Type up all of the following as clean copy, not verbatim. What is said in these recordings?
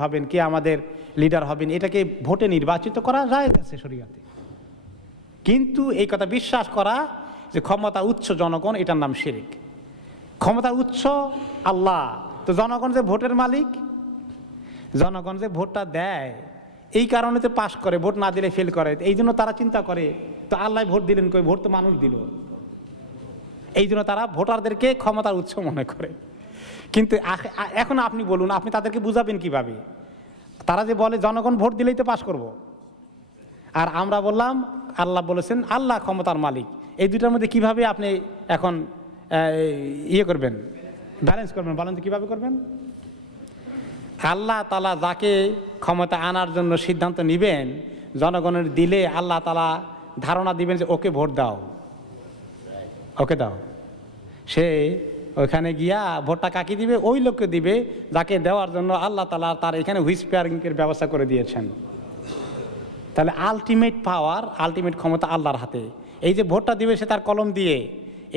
হবেন, কে আমাদের লিডার হবেন, এটাকে ভোটে নির্বাচিত করা জায়েজ আছে শরীয়তে। কিন্তু এই কথা বিশ্বাস করা যে ক্ষমতা উৎস জনগণ, এটার নাম শিরক। ক্ষমতা উৎস আল্লাহ, তো জনগণ যে ভোটের মালিক, জনগণ যে ভোটটা দেয় এই কারণে তো পাশ করে, ভোট না দিলে ফেল করে। এই জন্য তারা চিন্তা করে তো আল্লাহ ভোট দিলেন কই, ভোট তো মানুষ দিল। এই জন্য তারা ভোটারদেরকে ক্ষমতার উৎস মনে করে। কিন্তু এখন আপনি বলুন, আপনি তাদেরকে বুঝাবেন কিভাবে? তারা যে বলে জনগণ ভোট দিলেই তো পাশ করব, আর আমরা বললাম আল্লাহ বলেছেন আল্লাহ ক্ষমতার মালিক। এই দুটার মধ্যে কিভাবে আপনি এখন ইয়ে করবেন, ব্যালেন্স করবেন? বলেন তো কীভাবে করবেন? আল্লাহ তালা যাকে ক্ষমতা আনার জন্য সিদ্ধান্ত নেবেন, জনগণের দিলে আল্লাহ তালা ধারণা দিবেন যে ওকে ভোট দাও, ওকে দাও। সে ওইখানে গিয়া ভোটটা কাকে দিবে? ওই লোককে দিবে যাকে দেওয়ার জন্য আল্লাহ তালা তার এখানে হুইসপিয়ারিংয়ের ব্যবস্থা করে দিয়েছেন। তাহলে আলটিমেট পাওয়ার, আলটিমেট ক্ষমতা আল্লাহর হাতে। এই যে ভোটটা দিবে সে তার কলম দিয়ে,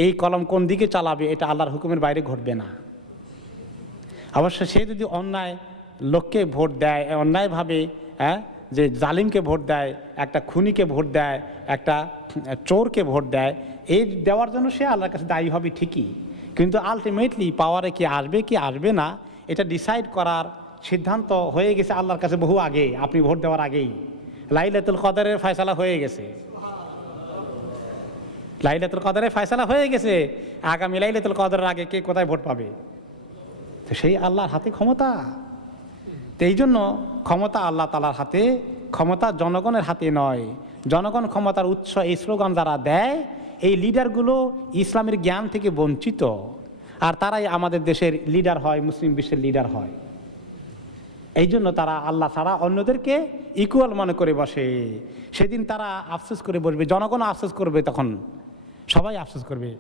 এই কলম কোন দিকে চালাবে এটা আল্লাহর হুকুমের বাইরে ঘটবে না। অবশ্য সে যদি অন্যায় লোককে ভোট দেয়, অন্যায়ভাবে যে জালিমকে ভোট দেয়, একটা খুনিকে ভোট দেয়, একটা চোরকে ভোট দেয়, এই দেওয়ার জন্য সে আল্লাহর কাছে দায়ী হবে ঠিকই, কিন্তু আলটিমেটলি পাওয়ারে কি আসবে না এটা ডিসাইড করার সিদ্ধান্ত হয়ে গেছে আল্লাহর কাছে বহু আগে। আপনি ভোট দেওয়ার আগেই লাইলাতুল কদরের ফয়সালা হয়ে গেছে। লাইলাতুল কদরের ফয়সালা হয়ে গেছে, আগামী লাইলাতুল কদরের আগে কে কোথায় ভোট পাবে, তো সেই আল্লাহর হাতে ক্ষমতা। তো এই জন্য ক্ষমতা আল্লাহ তালার হাতে, ক্ষমতা জনগণের হাতে নয়। জনগণ ক্ষমতার উৎস, এই স্লোগান যারা দেয়, এই লিডারগুলো ইসলামের জ্ঞান থেকে বঞ্চিত, আর তারাই আমাদের দেশের লিডার হয়, মুসলিম বিশ্বের লিডার হয়। এই জন্য তারা আল্লাহ ছাড়া অন্যদেরকে ইকুয়াল মনে করে বসে। সেদিন তারা আফসোস করে বসবে, জনগণ আফসোস করবে, তখন সবাই আফসোস করবে।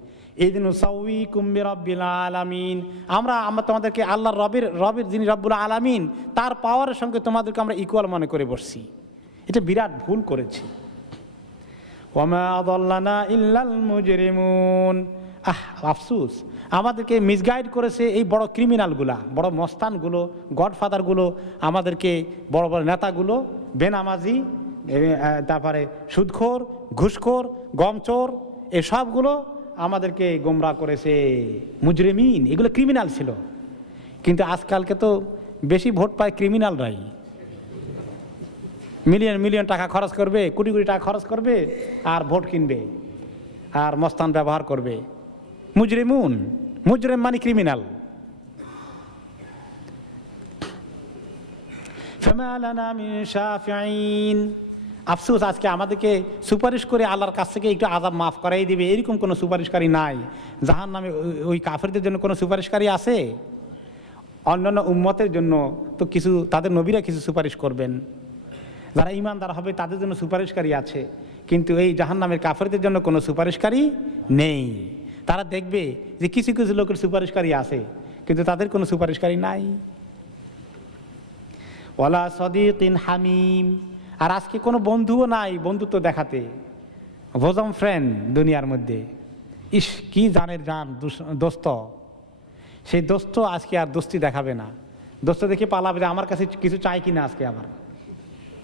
এই দিন উসাউইকুম বিরাব্বিল আলামিন, আমরা তোমাদেরকে আল্লাহর রবের যিনি রব্বুল আলামিন তার পাওয়ারের সঙ্গে তোমাদেরকে আমরা ইকুয়াল মনে করে বসছি। এটা বিরাট ভুল করেছি। ওয়ামা আযাল্লানা ইল্লাল মুজরিমুন, আফসোস, আমাদেরকে মিসগাইড করেছে এই বড় ক্রিমিনালগুলা, বড় মস্তানগুলো, গডফাদারগুলো, আমাদেরকে বড় বড় নেতাগুলো, বেনামাজি, তারপরে সুদখোর, ঘুষখোর, গমচোর, এসবগুলো আমাদেরকে গোমরাহ করেছে। মুজরিমিন, এগুলো ক্রিমিনাল ছিল। কিন্তু আজকালকে তো বেশি ভোট পায় ক্রিমিনালরাই। মিলিয়ন মিলিয়ন টাকা খরচ করবে, কোটি কোটি টাকা খরচ করবে, আর ভোট কিনবে, আর মস্তান ব্যবহার করবে। মুজরিমুন, মুজরিম মানে ক্রিমিনাল। ফামা লানা মিন শাফিঈন, আফসোস, আজকে আমাদেরকে সুপারিশ করে আল্লাহর কাছ থেকে একটু আযাব মাফ করাই দিবে এরকম কোনো সুপারিশকারী নাই। জাহান্নামে ওই কাফেরদের জন্য কোনো সুপারিশকারী আছে? অন্যান্য উম্মতের জন্য তো কিছু, তাদের নবীরা কিছু সুপারিশ করবেন, যারা ঈমানদার হবে তাদের জন্য সুপারিশকারী আছে, কিন্তু এই জাহান্নামের কাফেরদের জন্য কোনো সুপারিশকারী নেই। তারা দেখবে যে কিছু কিছু লোকের সুপারিশকারী আছে, কিন্তু তাদের কোনো সুপারিশকারী নাই। ওয়ালা সাদীকিন হামিম, আর আজকে কোনো বন্ধুও নাই বন্ধুত্ব দেখাতে, বোজম ফ্রেন্ড দুনিয়ার মধ্যে। ইস, কি জানের জান দোস্ত, সেই দোস্ত আজকে আর দোস্তি দেখাবে না। দোস্ত দেখে পালাবে যে আমার কাছে কিছু চাই কিনা, আজকে আবার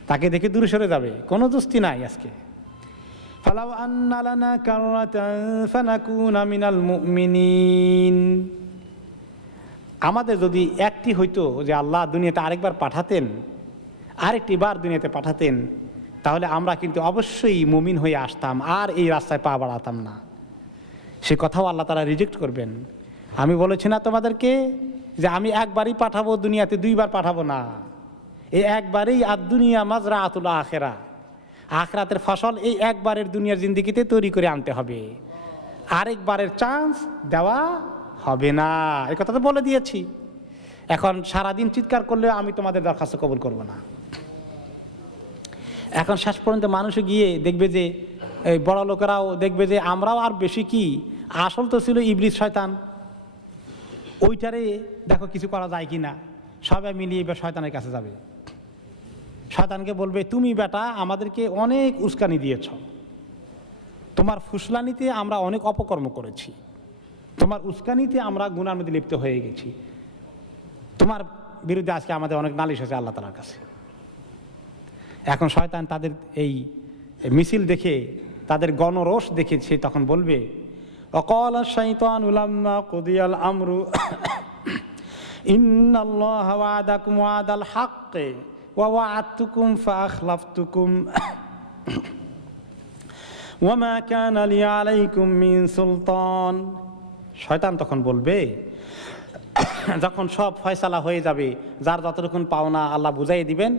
তাকে দেখে দূরে সরে যাবে। কোনো দোস্তি নাই আজকে। ফালাউ আন্না লানা কাররাতান ফানাকুনা মিনাল মুমিনিন, আমাদের যদি একটি হইতো যে আল্লাহ দুনিয়াতে আরেকবার পাঠাতেন, আরেকটি বার দুনিয়াতে পাঠাতেন, তাহলে আমরা কিন্তু অবশ্যই মুমিন হয়ে আসতাম, আর এই রাস্তায় পা বাড়াতাম না। সে কথাও আল্লাহ তাআলা রিজেক্ট করবেন। আমি বলেছি না তোমাদেরকে যে আমি একবারই পাঠাবো দুনিয়াতে, দুইবার পাঠাবো না। এই একবারেই আর দুনিয়া মাজরাআতুল আখিরা, আখিরাতের ফসল এই একবারের দুনিয়ার জিন্দেগিতে তৈরি করে আনতে হবে, আরেকবারের চান্স দেওয়া হবে না। এই কথা তো বলে দিয়েছি। এখন সারাদিন চিৎকার করলে আমি তোমাদের দরখাস্ত কবুল করব না। এখন শেষ পর্যন্ত মানুষ গিয়ে দেখবে যে এই বড় লোকেরাও দেখবে যে আমরাও আর বেশি কি, আসল তো ছিল ইবলিস শয়তান, ওইটারে দেখো কিছু করা যায় কি না। সবাই মিলিয়ে এবার শয়তানের কাছে যাবে, শয়তানকে বলবে তুমি বেটা আমাদেরকে অনেক উস্কানি দিয়েছ, তোমার ফুসলানিতে আমরা অনেক অপকর্ম করেছি, তোমার উস্কানিতে আমরা গুনার মধ্যে লিপ্ত হয়ে গেছি, তোমার বিরুদ্ধে আজকে আমাদের অনেক নালিশ আছে আল্লাহ তাআলার কাছে। এখন শয়তান তাদের এই মিছিল দেখে, তাদের গণরোষ দেখে সে তখন বলবে, وقال الشيطان لما قضي الأمر إن الله وعدكم وعد الحق ووعدتكم فأخلفتكم وما كان لي عليكم من سلطان। শয়তান তখন বলবে, যখন সব ফয়সালা হয়ে যাবে, যার যতটুকু পাওনা আল্লাহ বুঝাই দিবেন,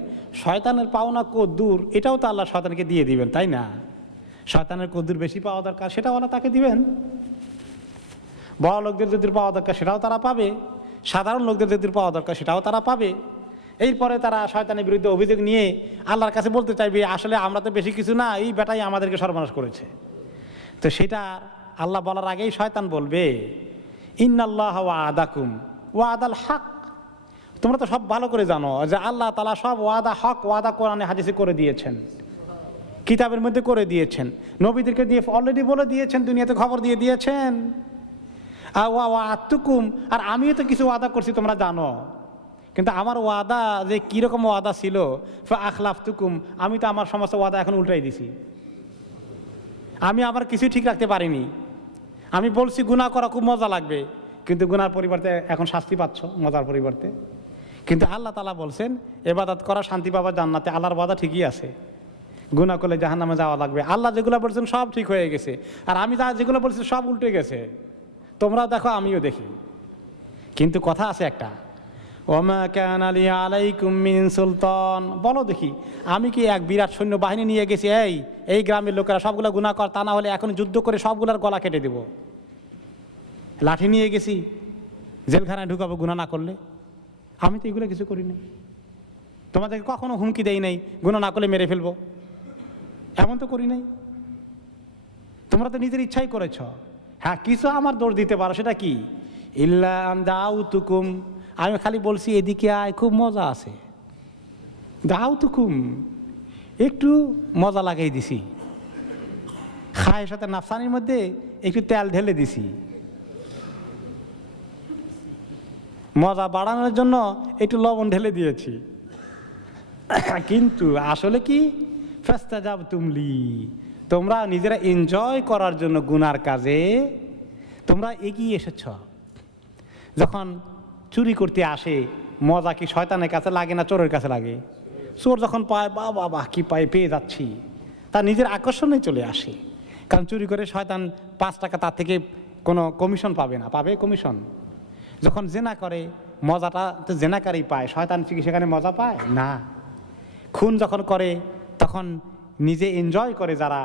শয়তানের পাওনা কদ্দূর এটাও তো আল্লাহ শয়তানকে দিয়ে দিবেন, তাই না? শয়তানের কদ্দূর বেশি পাওয়া দরকার সেটাও আল্লাহ তাকে দিবেন। বড় লোকদের যদি পাওয়া দরকার সেটাও তারা পাবে, সাধারণ লোকদের যদি পাওয়া দরকার সেটাও তারা পাবে। এরপরে তারা শয়তানের বিরুদ্ধে অভিযোগ নিয়ে আল্লাহর কাছে বলতে চাইবে, আসলে আমরা তো বেশি কিছু না, এই বেটাই আমাদেরকে সর্বনাশ করেছে। তো সেটা আল্লাহ বলার আগেই শয়তান বলবে, ইন্নাল্লাহ ওয়াদাকুম ওয়াদাল হক। তোমরা তো সব ভালো করে জানো যে আল্লাহ তাআলা সব ওয়াদা হক ওয়াদা কোরআনে হাদিসে করে দিয়েছেন, কিতাবের মধ্যে করে দিয়েছেন, নবীদেরকে দিয়ে অলরেডি বলে দিয়েছেন, দুনিয়াতে খবর দিয়ে দিয়েছেন। ওয়াতুকুম, আর আমিও তো কিছু ওয়াদা করছি তোমরা জানো, কিন্তু আমার ওয়াদা যে কীরকম ওয়াদা ছিল, আখলাফতুকুম, আমি তো আমার সমস্ত ওয়াদা এখন উল্টাই দিছি। আমি আবার কিছুই ঠিক রাখতে পারিনি। আমি বলছি গুনাহ করা খুব মজা লাগবে, কিন্তু গুনার পরিবর্তে এখন শাস্তি পাচ্ছ মজার পরিবর্তে। কিন্তু আল্লাহ তাআলা বলছেন ইবাদত করা শান্তি পাবা জান্নাতে, আল্লাহর ওয়াদা ঠিকই আছে। গুনাহ করলে জাহান্নামে যাওয়া লাগবে। আল্লাহ যেগুলো বলছেন সব ঠিক হয়ে গেছে, আর আমি যেগুলো বলছি সব উল্টে গেছে। তোমরা দেখো, আমিও দেখি। কিন্তু কথা আছে একটা, ওমা কানা লি আলাইকুম মিন সুলতান। বলো দেখি, আমি কি এক বিরাট সৈন্য বাহিনী নিয়ে গেছি এই গ্রামের লোকেরা সবগুলো গুনাহ কর, তা না হলে এখন যুদ্ধ করে সবগুলার গলা কেটে দেব? লাঠি নিয়ে গেছি জেলখানায় ঢুকাবো গুনাহ না করলে? আমি তো এগুলো কিছু করি নাই। তোমাদেরকে কখনো হুমকি দেই নাই গুনাহ না করলে মেরে ফেলবো, এমন তো করি নাই। তোমরা তো নিজের ইচ্ছাই করেছ। হ্যাঁ, কিছু আমার দোষ দিতে পারো, সেটা কি? ইল্লা আন দাউতুকুম, আমি খালি বলছি এদিকে আয়, খুব মজা আছে। দাউতুকুম, একটু মজা লাগাই দিছি। খায়ের সাথে নাফসানির মধ্যে একটু তেল ঢেলে দিছি, মজা বাড়ানোর জন্য একটু লবণ ঢেলে দিয়েছি। কিন্তু আসলে কি, ফাস্তাজাবতুম লি, তোমরা নিজেরা এনজয় করার জন্য গুনার কাজে তোমরা এগিয়ে এসেছ। যখন চুরি করতে আসে, মজা কি শয়তানের কাছে লাগে না চোরের কাছে লাগে? চোর যখন পায়, বাবা বাহ কি পায়, পেয়ে যাচ্ছি, তার নিজের আকর্ষণে চলে আসে। কারণ চুরি করে শয়তান 5 টাকা তার থেকে কোনো কমিশন পাবে না, পাবে কমিশন। যখন জেনা করে, মজাটা তো জেনাকারই পায়, শয়তান কি সেখানে মজা পায় না। খুন যখন করে তখন নিজে এনজয় করে, যারা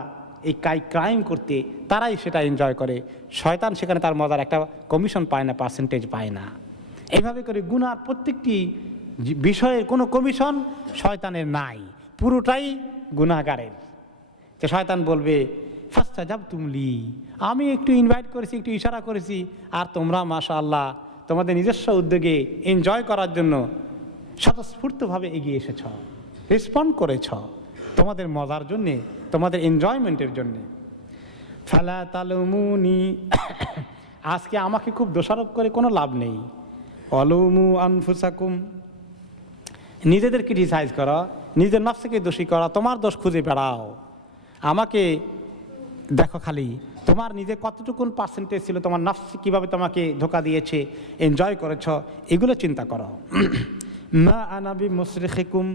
এই ক্রাইম করতে তারাই সেটা এনজয় করে, শয়তান সেখানে তার মজার একটা কমিশন পায় না, পার্সেন্টেজ পায় না। এইভাবে করে গুনার প্রত্যেকটি বিষয়ের কোনো কমিশন শয়তানের নাই, পুরোটাই গুনাহগারের। যে শয়তান বলবে ফাস্তাজাবতুম লি, আমি একটু ইনভাইট করেছি, একটু ইশারা করেছি, আর তোমরা মাশাআল্লাহ তোমাদের নিজস্ব উদ্যোগে এনজয় করার জন্য স্বতঃস্ফূর্তভাবে এগিয়ে এসেছ, রেসপন্ড করেছ তোমাদের মজার জন্যে, তোমাদের এনজয়মেন্টের জন্যে। ফালা তালুমুনি, আজকে আমাকে খুব দোষারোপ করে কোনো লাভ নেই। অলুমু আনফুসাকুম, নিজেদের ক্রিটিসাইজ করা, নিজের নফসকে দোষী করা, তোমার দোষ খুঁজে বেড়াও। আমাকে দেখো খালি তোমার নিজের কতটুকুন পার্সেন্টেজ ছিল, তোমার নফস কীভাবে তোমাকে ধোকা দিয়েছে, এনজয় করেছ, এগুলো চিন্তা করো। মা আনা বিমুসরিখিকুম,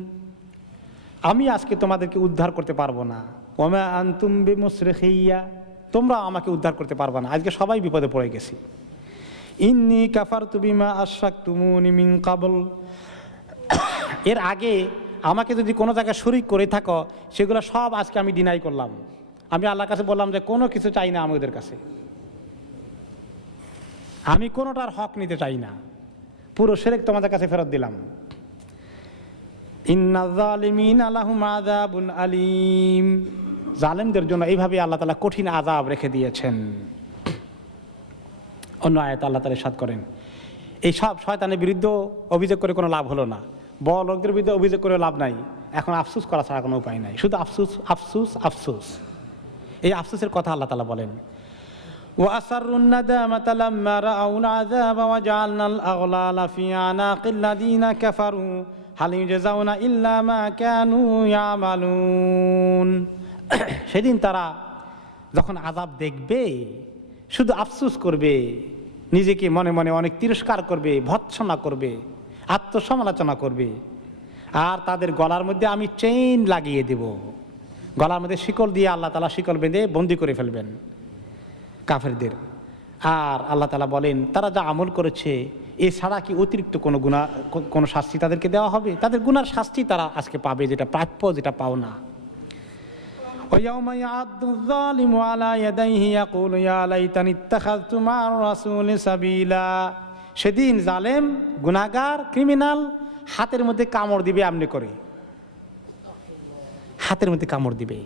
আমি আজকে তোমাদেরকে উদ্ধার করতে পারবো না। ওমা আনতুম বিমুসরিখিয়া, তোমরা আমাকে উদ্ধার করতে পারবে না। আজকে সবাই বিপদে পড়ে গেছি। ইন্নী কাফারতু বিমা আশরাকতুমুনি মিন ক্বাবল, এর আগে আমাকে যদি কোনো জায়গায় শরীক করে থাকো, সেগুলো সব আজকে আমি ডিনাই করলাম। আমি আল্লাহর কাছে বললাম যে কোনো কিছু চাই না আমাদের কাছে, আমি কোনোটার হক নিতে চাই না, পুরো শিরক তোমাদের কাছে ফেরত দিলাম। ইন্নায যালিমিনা লাহুম আযাবুন আলীম, জালেমদের জন্য এইভাবে আল্লাহ তাআলা কঠিন আযাব রেখে দিয়েছেন। অন্য আয়াতে আল্লাহ তাআলা ইরশাদ করেন, এই সব শয়তানের বিরুদ্ধে অভিযোগ করে কোনো লাভ হলো না, বড় লোকদের বিরুদ্ধে অভিযোগ করে লাভ নাই। এখন আফসোস করা ছাড়া কোনো উপায় নাই, শুধু আফসোস আফসোস আফসোস। এই আফসোসের কথা আল্লাহ তাআলা বলেন, وأسروا الندامة لما رأوا العذاب وجعلنا الأغلال في أعناق الذين كفروا هل يجزون إلا ما كانوا يعملون সেদিন তারা যখন আযাব দেখবে শুধু আফসোস করবে, নিজেকে মনে মনে অনেক তিরস্কার করবে, ভৎসনা করবে, আত্মসমালোচনা করবে। আর তাদের গলার মধ্যে আমি চেইন লাগিয়ে দেব, গলার মধ্যে শিকল দিয়ে আল্লাহ তাআলা শিকল বেঁধে বন্দী করে ফেলবেন কাফেরদের। আর আল্লাহ তাআলা বলেন তারা যা আমল করেছে এছাড়া কি অতিরিক্ত কোনো শাস্তি তাদেরকে দেওয়া হবে? তাদের গুনার শাস্তি তারা আজকে পাবে, যেটা প্রাপ্য, যেটা পাওনা। ويوم يعض الظالم على يديه يقول يا ليتني اتخذت مع الرسول سبيلا সেদিন জালেম, গুনাহগার, ক্রিমিনাল হাতের মধ্যে কামড় দিবে, এমনি করে হাতের মধ্যে কামড় দিবে,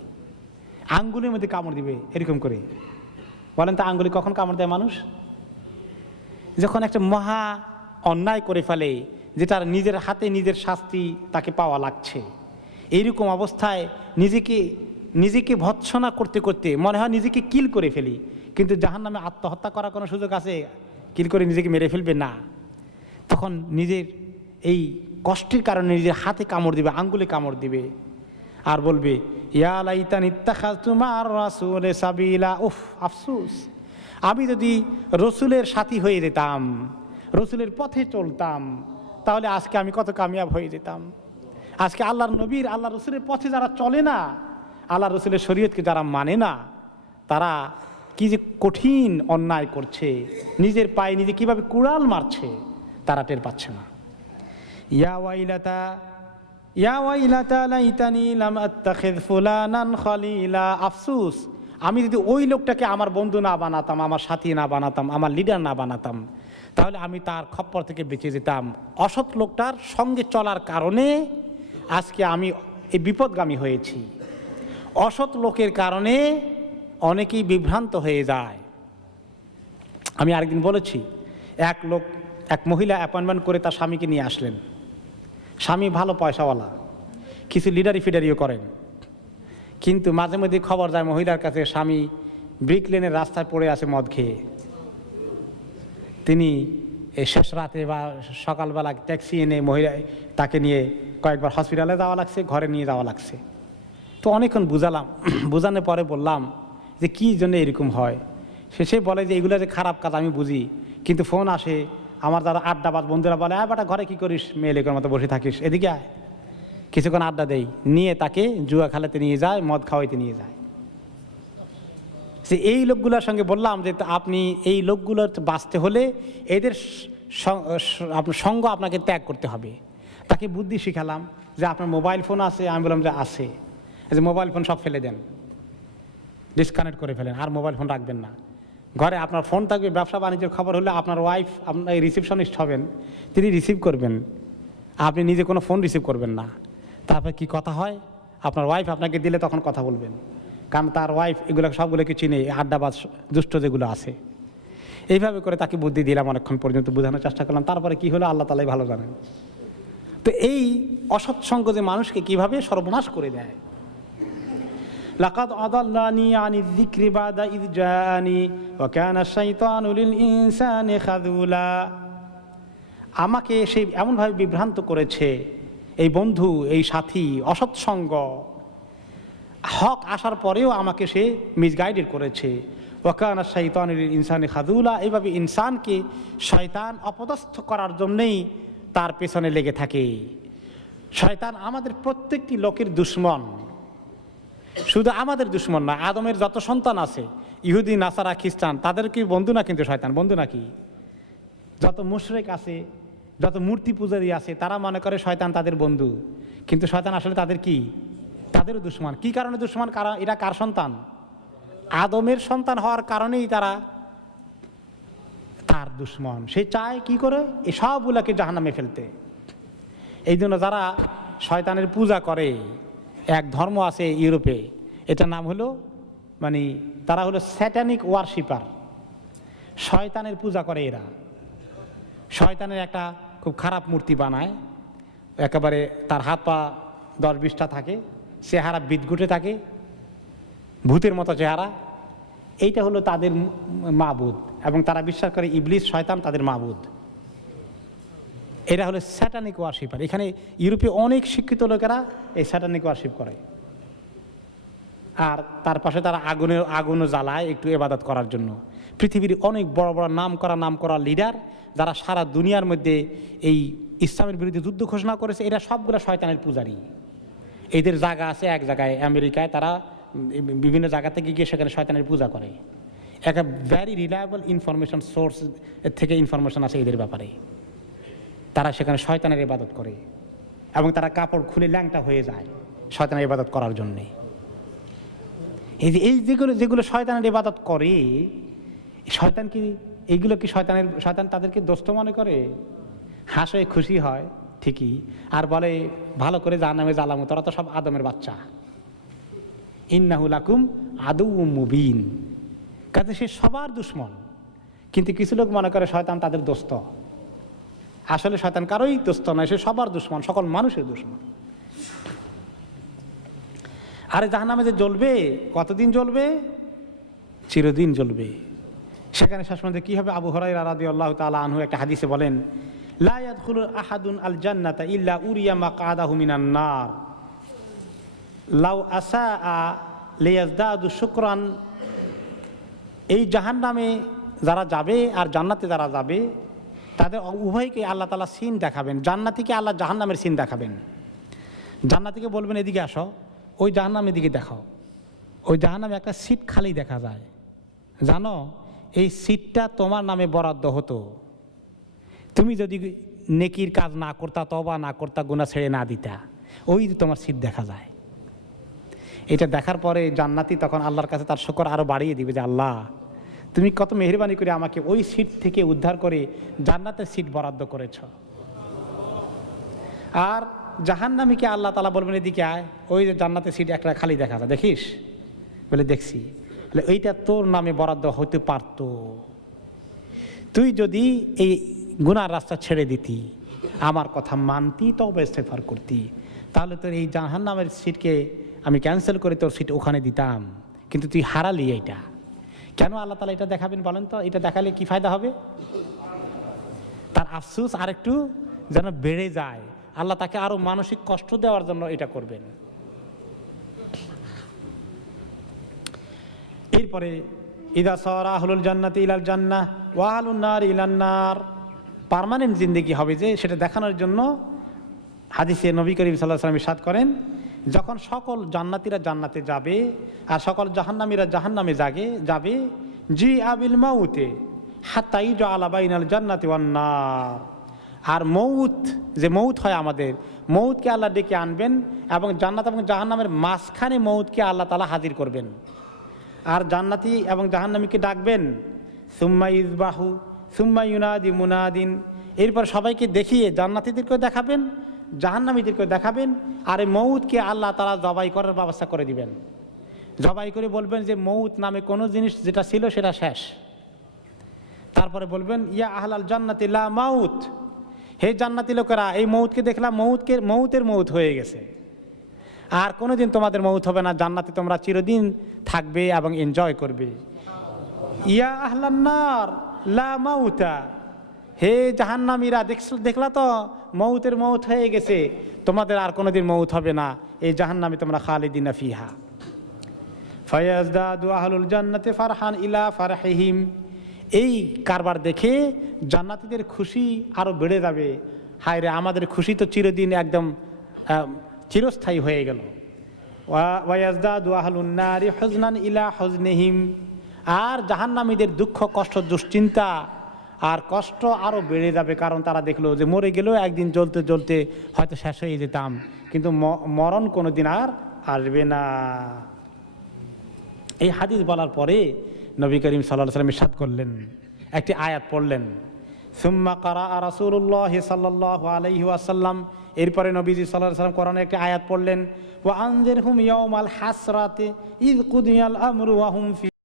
আঙ্গুলের মধ্যে কামড় দিবে, এরকম করে। বলেন তো আঙ্গুলে কখন কামড় দেয় মানুষ? যখন একটা মহা অন্যায় করে ফেলে, যেটার নিজের হাতে নিজের শাস্তি তাকে পাওয়া লাগছে। এইরকম অবস্থায় নিজেকে ভৎসনা করতে করতে মনে হয় নিজেকে কিল করে ফেলি, কিন্তু জাহান্নামে আত্মহত্যা করার কোনো সুযোগ আছে? কিল করে নিজেকে মেরে ফেলবে না। তখন নিজের এই কষ্টের কারণে নিজের হাতে কামড় দিবে, আঙ্গুলে কামড় দিবে, আর বলবে ইয়া লাইতানি ইত্তাখাযতু মা'আর রাসূলি সাবিলা, উফ আফসোস, আমি যদি রসুলের সাথী হয়ে যেতাম, রসুলের পথে চলতাম, তাহলে আজকে আমি কত কামিয়াব হয়ে যেতাম। আজকে আল্লাহর নবীর, আল্লাহ রসুলের পথে যারা চলে না, আল্লাহ রসুলের শরীয়তকে যারা মানে না, তারা কি যে কঠিন অন্যায় করছে, নিজের পায়ে নিজে কিভাবে কুড়াল মারছে তারা টের পাচ্ছে না। ইয়া ওয়াইলাতা লাইতানি লাম আত্তাখিয ফুলানান খলিলা, আফসোস, আমি যদি ওই লোকটাকে আমার বন্ধু না বানাতাম, আমার সাথী না বানাতাম, আমার লিডার না বানাতাম, তাহলে আমি তার খপ্পর থেকে বেঁচে যেতাম। অসৎ লোকটার সঙ্গে চলার কারণে আজকে আমি এই বিপদগামী হয়েছি। অসৎ লোকের কারণে অনেকেই বিভ্রান্ত হয়ে যায়। আমি আরেকদিন বলেছি, এক মহিলা অ্যাপয়েন্টমেন্ট করে তার স্বামীকে নিয়ে আসলেন। স্বামী ভালো পয়সাওয়ালা, কিছু লিডারি ফিডারিও করেন, কিন্তু মাঝে মধ্যে খবর যায় মহিলার কাছে স্বামী ব্রিক লেনের রাস্তায় পড়ে আছে মদ খেয়ে। তিনি শেষ রাতে বা সকালবেলা ট্যাক্সি এনে তাকে নিয়ে কয়েকবার হসপিটালে যাওয়া লাগছে, ঘরে নিয়ে যাওয়া লাগছে। তো অনেকক্ষণ বোঝানোর পরে বললাম যে কী জন্য এরকম হয়। সে বলে যে এগুলো যে খারাপ কাজ আমি বুঝি, কিন্তু ফোন আসে আমার যারা আড্ডাবাজ বন্ধুরা বলে বেটা ঘরে কী করিস, মেয়ে লেকের মতো বসে থাকিস, এদিকে আয়, কিছুক্ষণ আড্ডা দেই, নিয়ে তাকে জুয়া খেলাতে নিয়ে যায়, মদ খাওয়াইতে নিয়ে যায়। সে এই লোকগুলোর সঙ্গে বললাম যে আপনি এই লোকগুলোর বাঁচতে হলে এদের সঙ্গ আপনাকে ত্যাগ করতে হবে। তাকে বুদ্ধি শিখালাম যে আপনার মোবাইল ফোন আছে, আমি বললাম যে আছে, যে মোবাইল ফোন সব ফেলে দেন, ডিসকানেক্ট করে ফেলেন, আর মোবাইল ফোন রাখবেন না। ঘরে আপনার ফোন থাকবে, ব্যবসা বাণিজ্যের খবর হলে আপনার ওয়াইফ, আপনার রিসিপশনিস্ট হবেন, তিনি রিসিভ করবেন, আপনি নিজে কোনো ফোন রিসিভ করবেন না। তারপর কি কথা হয়, আপনার ওয়াইফ আপনাকে দিলে তখন কথা বলবেন, কারণ তার ওয়াইফ এগুলো সবগুলোকে চিনে, আড্ডাবাজ দুষ্ট যেগুলো আছে। এইভাবে করে তাকে বুদ্ধি দিলাম, অনেকক্ষণ পর্যন্ত বোঝানোর চেষ্টা করলাম। তারপরে কি হলো আল্লাহ তাআলাই ভালো জানেন। তো এই অসৎসঙ্গ যে মানুষকে কিভাবে সর্বনাশ করে দেয়। লাকাদ আদাল্লানি আনিয যিকরি বাদা ইয জাআনি ওয়া কানা আশ-শাইতানু লিল ইনসানি খাযুলা, আমাকে সে এমনভাবে বিভ্রান্ত করেছে, এই বন্ধু, এই সাথী, অসৎসঙ্গ, হক আসার পরেও আমাকে সে মিসগাইডেড করেছে। ওয়া কানা আশ-শাইতানু লিল ইনসানি খাযুলা, এইভাবে ইনসানকে শয়তান অপদস্থ করার জন্যই তার পেছনে লেগে থাকে। শয়তান আমাদের প্রত্যেকটি লোকের দুশমন, শুধু আমাদের দুশমন না, আদমের যত সন্তান আছে, ইহুদি, নাসারা, খ্রিস্টান, তাদের কি বন্ধু না? কিন্তু শয়তান বন্ধু নাকি? যত মুশরিক আছে, যত মূর্তি পূজারী আছে, তারা মনে করে শয়তান তাদের বন্ধু, কিন্তু শয়তান আসলে তাদের কি? তাদেরও দুশমন। কি কারণে দুশমন? কারণ এরা কার সন্তান? আদমের সন্তান হওয়ার কারণেই তারা তার দুশমন। সে চায় কি করে? এই সবগুলোকে জাহান্নামে ফেলতে। এই জন্য যারা শয়তানের পূজা করে, এক ধর্ম আছে ইউরোপে, এটার নাম হলো তারা হলো স্যাটানিক ওয়ারশিপার। শয়তানের পূজা করে এরা। শয়তানের একটা খুব খারাপ মূর্তি বানায়, একেবারে তার হাত পা 10-20টা থাকে, চেহারা বিদঘুটে থাকে, ভূতের মতো চেহারা, এইটা হলো তাদের মাবুদ, এবং তারা বিশ্বাস করে ইবলিস শয়তান তাদের মাবুদ। এরা হলো স্যাটানিক ওয়ার্শিপার। এখানে ইউরোপে অনেক শিক্ষিত লোকেরা এই স্যাটানিক ওয়ার্শিপ করে, আর তার পাশে তারা আগুনও জ্বালায় একটু ইবাদত করার জন্য। পৃথিবীর অনেক বড় বড় নাম করা লিডার যারা সারা দুনিয়ার মধ্যে এই ইসলামের বিরুদ্ধে যুদ্ধ ঘোষণা করেছে, এরা সবগুলো শয়তানের পূজারী। এদের জায়গা আছে এক জায়গায় আমেরিকায়, তারা বিভিন্ন জায়গা থেকে গিয়ে সেখানে শয়তানের পূজা করে। একটা ভ্যারি রিলায়েবল ইনফরমেশন সোর্স থেকে ইনফরমেশন আছে এদের ব্যাপারে। তারা সেখানে শয়তানের ইবাদত করে এবং তারা কাপড় খুলে ল্যাংটা হয়ে যায় শয়তানের ইবাদত করার জন্যে। এই যেগুলো শয়তানের ইবাদত করে, শয়তান কি এইগুলো কি শয়তান তাদেরকে দোস্ত মনে করে? হাসে খুশি হয় ঠিকই, আর বলে ভালো করে জাহান্নামে জ্বালামু, তোরা তো সব আদমের বাচ্চা, ইন্নাহু লাকুম আদুউম মুবিন। কাজে সে সবার দুশ্মন, কিন্তু কিছু লোক মনে করে শয়তান তাদের দোস্ত। আসলে শয়তান কারোই দোস্ত নয়, সে সবার দুশ্মন, সকল মানুষের দুশ্মন। আরে জাহান্নামে যে জ্বলবে, কতদিন জ্বলবে? চিরদিন জ্বলবে। সেখানে শেষমধ্যে কি হবে? আবু হুরায়রা রাদিয়াল্লাহু তাআলা আনহু একটা হাদিসে বলেন, লা ইয়াদখুলু আহাদুন আল জান্নাতা ইল্লা উরিয়া মাকআদাহু মিনান নার লাউ আসাআ লিয়াজদাদু শুকরান। এই জাহান্নামে যারা যাবে আর জান্নাতে যারা যাবে, তাদের উভয়কে আল্লাহ তাআলা সিন দেখাবেন। জান্নাতীকে আল্লাহ জাহান্নামের সিন দেখাবেন। জান্নাতীকে বলবেন এদিকে আসো, ওই জাহান্নামের দিকে দেখো। ওই জাহান্নামে একটা সিট খালি দেখা যায়, জানো এই সিটটা তোমার নামে বরাদ্দ হতো, তুমি যদি নেকির কাজ না করতা, তওবা না করতা, গুনাহ ছেড়ে না দিতা, ওই তোমার সিট দেখা যায়। এটা দেখার পরে জান্নাতি তখন আল্লাহর কাছে তার শুকর আরো বাড়িয়ে দিবে যে আল্লাহ তুমি কত মেহেরবানি করে আমাকে ওই সিট থেকে উদ্ধার করে জান্নাতের সিট বরাদ্দ করেছ। আর জাহান্নামীকে আল্লাহ তাআলা বলবেন এদিকে আয়, ওই যে জান্নাতের সিট একটা খালি দেখা যায়, দেখিস? বলে দেখছি। বলে এইটা তোর নামে বরাদ্দ হতে পারত, তুই যদি এই গুনার রাস্তা ছেড়ে দিতি, আমার কথা মানতি, তওবা ইস্তেগফার করতি, তাহলে তোর এই জাহান্নামের সিটকে আমি ক্যান্সেল করে তোর সিট ওখানে দিতাম। কিন্তু তুই হারালি। এইটা কেন আল্লাহ তাআলা এটা দেখাবেন বলেন তো? এটা দেখালে কি ফায়দা হবে? তার আফসোস আরেকটু যেন বেড়ে যায়, আল্লাহ তাকে আরো মানসিক কষ্ট দেওয়ার জন্য এটা করবেন। এরপরে ইদা সারা আহলুল জান্নাতি ইলাল জান্নাহ ওয়া আহলুন নার ইলান নার, পার্মানেন্ট জিন্দেগি হবে যে, সেটা দেখানোর জন্য হাদিসে নবী করিম সাল্লাল্লাহু আলাইহি ওয়াসাল্লাম ইরশাদ করেন, যখন সকল জান্নাতীরা জান্নাতে যাবে আর সকল জাহান্নামীরা জাহান্নামে যাবে, জি আবিল মাউতে হাত্তা ইজআলা বাইনাল জান্নাতি ওয়ান নার। আর যে মৌত হয় আমাদের, মৌতকে আল্লাহ ডেকে আনবেন এবং জান্নাত এবং জাহান্নামের মাঝখানে মৌতকে আল্লাহ তাআলা হাজির করবেন। আর জান্নাতি এবং জাহান্নামীকে ডাকবেন, সুম্মা ইযবাহু সুম্মা ইউনাদি মুনাদিন। এরপর সবাইকে দেখিয়ে জান্নাতীদেরকেও দেখাবেন, জাহান্নামীদেরকেও দেখাবেন, আর এই মৌতকে আল্লাহ তাআলা জবাই করার ব্যবস্থা করে দিবেন। জবাই করে বলবেন যে মৌত নামে কোনো জিনিস যেটা ছিল সেটা শেষ। তারপরে বলবেন, ইয়া আহলাল জান্নাতি লা মাউত, হে জান্নাতি লোকেরা, এই মৌতকে দেখলাম, মৌতের মৌত হয়ে গেছে, আর কোনোদিন তোমাদের মৌত হবে না, জান্নাতে তোমরা চিরদিন থাকবে এবং এনজয় করবে। ইয়া আহলান নার লা মাউতা, হে জাহান্নামীরা, দেখলা তো মৌতের মৌত হয়ে গেছে, তোমাদের আর কোনোদিন মৌত হবে না, এই জাহান্নামে তোমরা খালিদিনা ফিহা। ফায়াজদাদু আহলুল জান্নাতি ফারহান ইলা ফারহিহিম, এই কারবার দেখে জান্নাতীদের খুশি আরো বেড়ে যাবে। হায় রে, আমাদের খুশি তো চিরদিন একদম চিরস্থায়ী হয়ে গেল। ওয়ায়াজদাদু আহলুন নারি হুজনান ইলা হুজনিহিম, আর জাহান্নামীদের দুঃখ কষ্ট দুশ্চিন্তা আর কষ্ট আরো বেড়ে যাবে, কারণ তারা দেখলো যে মরে গেলেও একদিন জ্বলতে জ্বলতে হয়তো শেষ হয়ে যেতাম, কিন্তু মরণ কোনোদিন আর আসবে না। এই হাদিস বলার পরে নবী করিম সাল্লাল্লাহু আলাইহি ওয়াসাল্লাম ইরশাদ করলেন, একটি আয়াত পড়লেন, সুম্মা ক্বারা রাসূলুল্লাহ সাল্লাল্লাহু আলাইহি ওয়াসাল্লাম, এরপরে নবীজি সাল্লাল্লাহু আলাইহি ওয়াসাল্লাম কোরআনে একটি আয়াত পড়লেন, ওয়া আনজিরহুম ইয়াওমাল হাসরাতি ইয কুদিয়াল আমরু ওয়া হুম ফি